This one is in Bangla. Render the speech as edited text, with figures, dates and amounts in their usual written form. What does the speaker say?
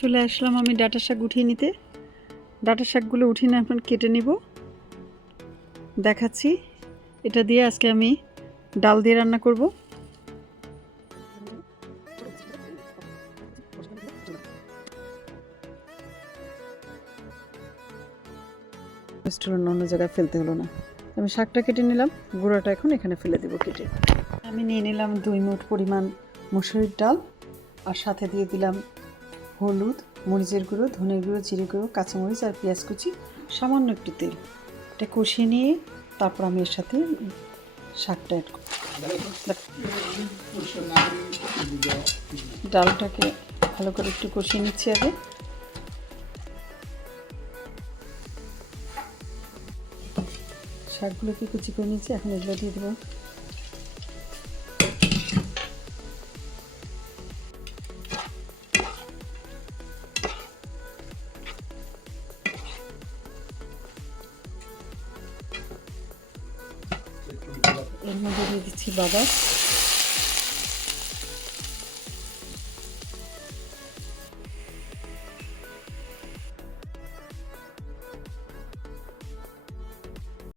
চলে আসলাম আমি ডাঁটা শাক উঠিয়ে নিতে। ডাঁটা শাকগুলো উঠিয়ে নিয়ে এখন কেটে নিব, দেখাচ্ছি। এটা দিয়ে আজকে আমি ডাল দিয়ে রান্না করব। রেস্টুরেন্ট অন্য জায়গায় ফেলতে হলো না। আমি শাকটা কেটে নিলাম, গুঁড়োটা এখন এখানে ফেলে দেবো কেটে। আমি নিয়ে নিলাম 2 মুঠ পরিমাণ মুসুরির ডাল, আর সাথে দিয়ে দিলাম হলুদ, মরিচের গুঁড়ো, ধনের গুঁড়ো, জিরে গুঁড়ো, কাঁচামরিচ আর পেঁয়াজ কুচি, সামান্য একটু তেল। এটা কষিয়ে নিয়ে তারপর আমি এর সাথে শাকটা অ্যাড করব। ডালটাকে ভালো করে একটু কষিয়ে নিচ্ছি আগে। শাকগুলোকে কুচি করে নিচ্ছি, এখন এগুলো দিয়ে দেবো। এর মধ্যে দিয়ে দিচ্ছি বাদাম,